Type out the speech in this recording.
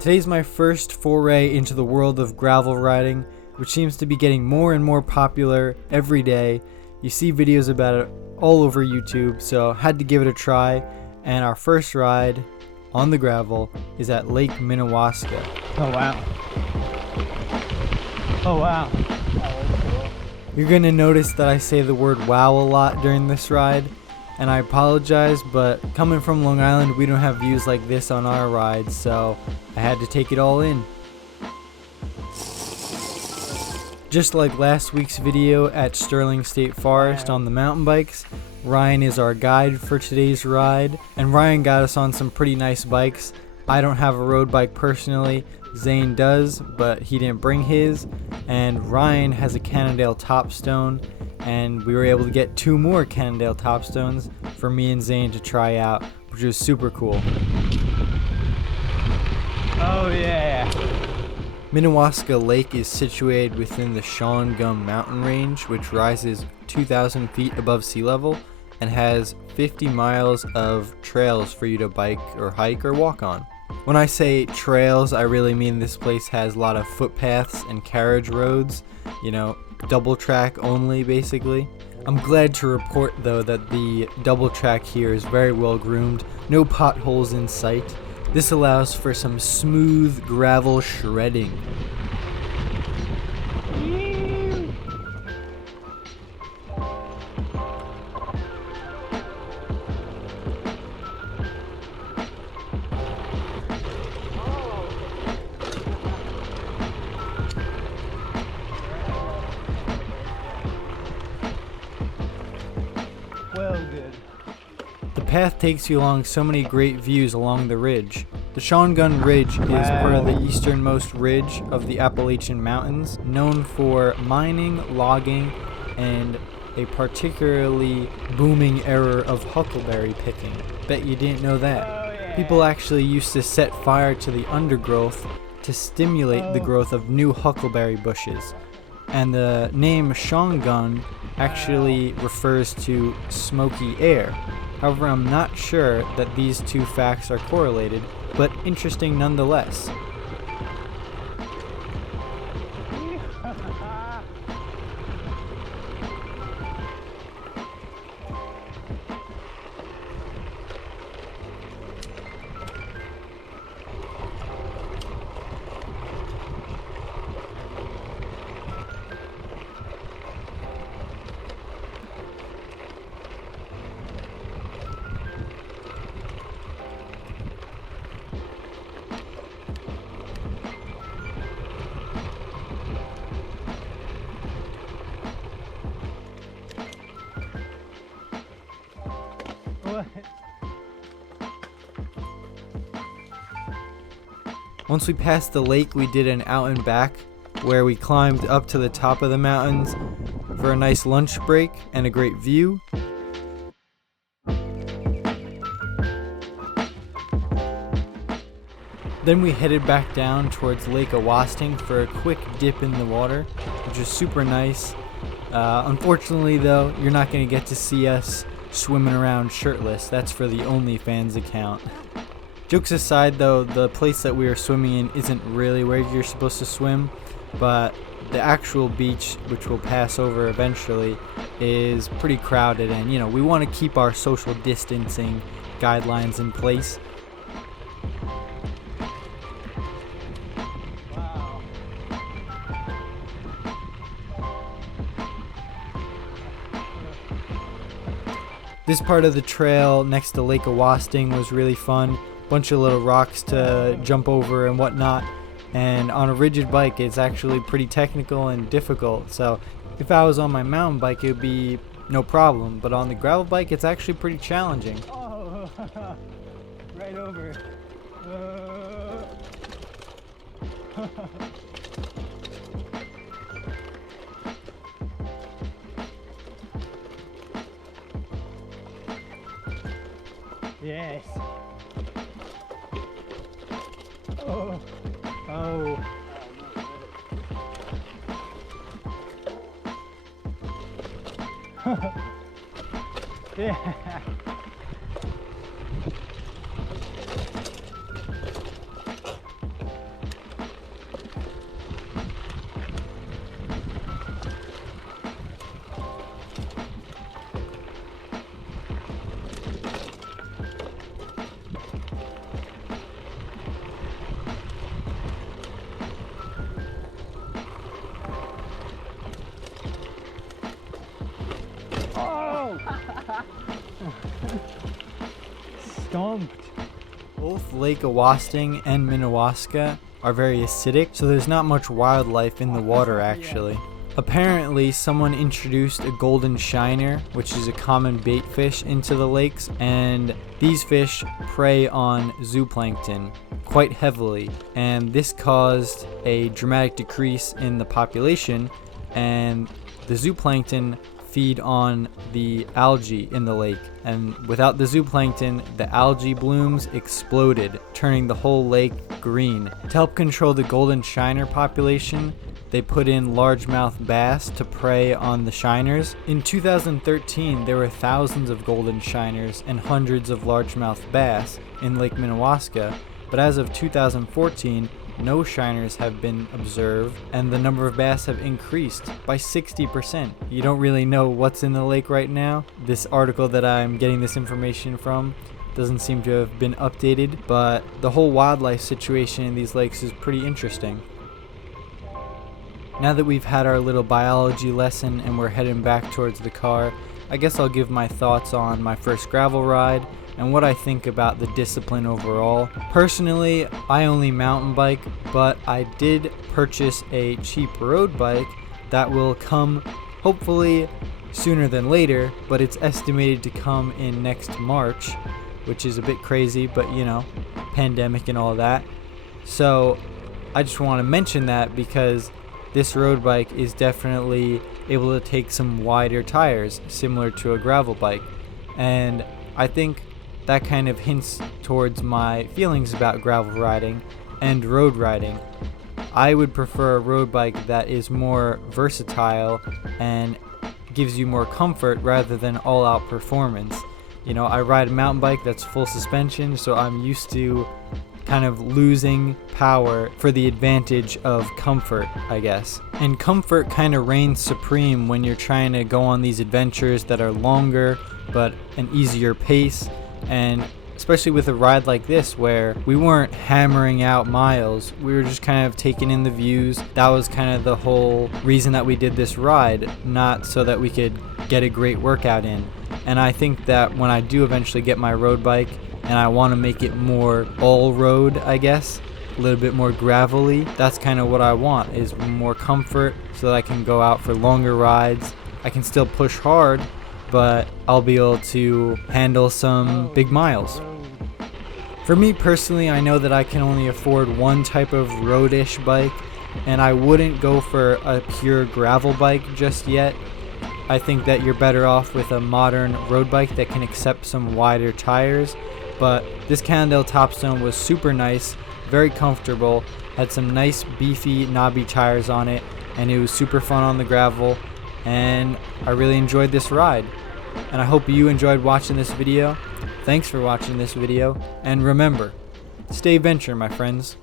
Today's my first foray into the world of gravel riding, which seems to be getting more and more popular every day. You see videos about it all over YouTube, so had to give it a try, and our first ride on the gravel is at Lake Minnewaska. Oh wow. Oh wow. You're going to notice that I say the word wow a lot during this ride, and I apologize, but coming from Long Island, we don't have views like this on our rides, so I had to take it all in. Just like last week's video at Sterling State Forest on the mountain bikes, Ryan is our guide for today's ride, and Ryan got us on some pretty nice bikes. I don't have a road bike personally, Zane does, but he didn't bring his, and Ryan has a Cannondale Topstone, and we were able to get 2 more Cannondale Topstones for me and Zane to try out, which was super cool. Oh yeah. Minnewaska Lake is situated within the Shawangum mountain range, which rises 2,000 feet above sea level and has 50 miles of trails for you to bike or hike or walk on. When I say trails, I really mean this place has a lot of footpaths and carriage roads, double track only basically. I'm glad to report though that the double track here is very well groomed, no potholes in sight. This allows for some smooth gravel shredding. Well good. The path takes you along so many great views along the ridge. The Shawangum Ridge is part of the easternmost ridge of the Appalachian Mountains, known for mining, logging, and a particularly booming era of huckleberry picking. Bet you didn't know that. People actually used to set fire to the undergrowth to stimulate the growth of new huckleberry bushes. And the name Shawangum actually refers to smoky air. However, I'm not sure that these two facts are correlated, but interesting nonetheless. Once we passed the lake, we did an out and back where we climbed up to the top of the mountains for a nice lunch break and a great view. Then we headed back down towards Lake Awasting for a quick dip in the water, which is super nice. Unfortunately though, you're not going to get to see us swimming around shirtless. That's for the OnlyFans account. Jokes aside though, the place that we were swimming in isn't really where you're supposed to swim, but the actual beach, which we'll pass over eventually, is pretty crowded, and we want to keep our social distancing guidelines in place. This part of the trail next to Lake Awasting was really fun. Bunch of little rocks to jump over and whatnot, and on a rigid bike it's actually pretty technical and difficult, so if I was on my mountain bike it would be no problem, but on the gravel bike it's actually pretty challenging. Oh, right over. Yes. Oh. Oh. Yeah. Stomped. Both Lake Awasting and Minnewaska are very acidic, so there's not much wildlife in the water actually. Apparently, someone introduced a golden shiner, which is a common bait fish, into the lakes, and these fish prey on zooplankton quite heavily, and this caused a dramatic decrease in the population, and the zooplankton feed on the algae in the lake, and without the zooplankton, the algae blooms exploded, turning the whole lake green. To help control the golden shiner population, they put in largemouth bass to prey on the shiners. In 2013, there were thousands of golden shiners and hundreds of largemouth bass in Lake Minnewaska, but as of 2014, no shiners have been observed, and the number of bass have increased by 60%. You don't really know what's in the lake right now. This article that I'm getting this information from doesn't seem to have been updated, but the whole wildlife situation in these lakes is pretty interesting. Now that we've had our little biology lesson and we're heading back towards the car, I guess I'll give my thoughts on my first gravel ride and what I think about the discipline overall. Personally, I only mountain bike, but I did purchase a cheap road bike that will come hopefully sooner than later, but it's estimated to come in next March, which is a bit crazy, but you know, pandemic and all that. So I just want to mention that because this road bike is definitely able to take some wider tires, similar to a gravel bike. And I think that kind of hints towards my feelings about gravel riding and road riding. I would prefer a road bike that is more versatile and gives you more comfort rather than all-out performance. You know, I ride a mountain bike that's full suspension, so I'm used to kind of losing power for the advantage of comfort, I guess. And comfort kind of reigns supreme when you're trying to go on these adventures that are longer but an easier pace, and especially with a ride like this where we weren't hammering out miles, we were just kind of taking in the views. That was kind of the whole reason that we did this ride, not so that we could get a great workout in. And I think that when I do eventually get my road bike and I want to make it more all-road, I guess, a little bit more gravelly, that's kind of what I want, is more comfort so that I can go out for longer rides. I can still push hard, but I'll be able to handle some big miles. For me personally, I know that I can only afford one type of road-ish bike, and I wouldn't go for a pure gravel bike just yet. I think that you're better off with a modern road bike that can accept some wider tires. But this Cannondale Topstone was super nice, very comfortable, had some nice beefy knobby tires on it, and it was super fun on the gravel, and I really enjoyed this ride. And I hope you enjoyed watching this video. Thanks for watching this video, and remember, stay venture, my friends.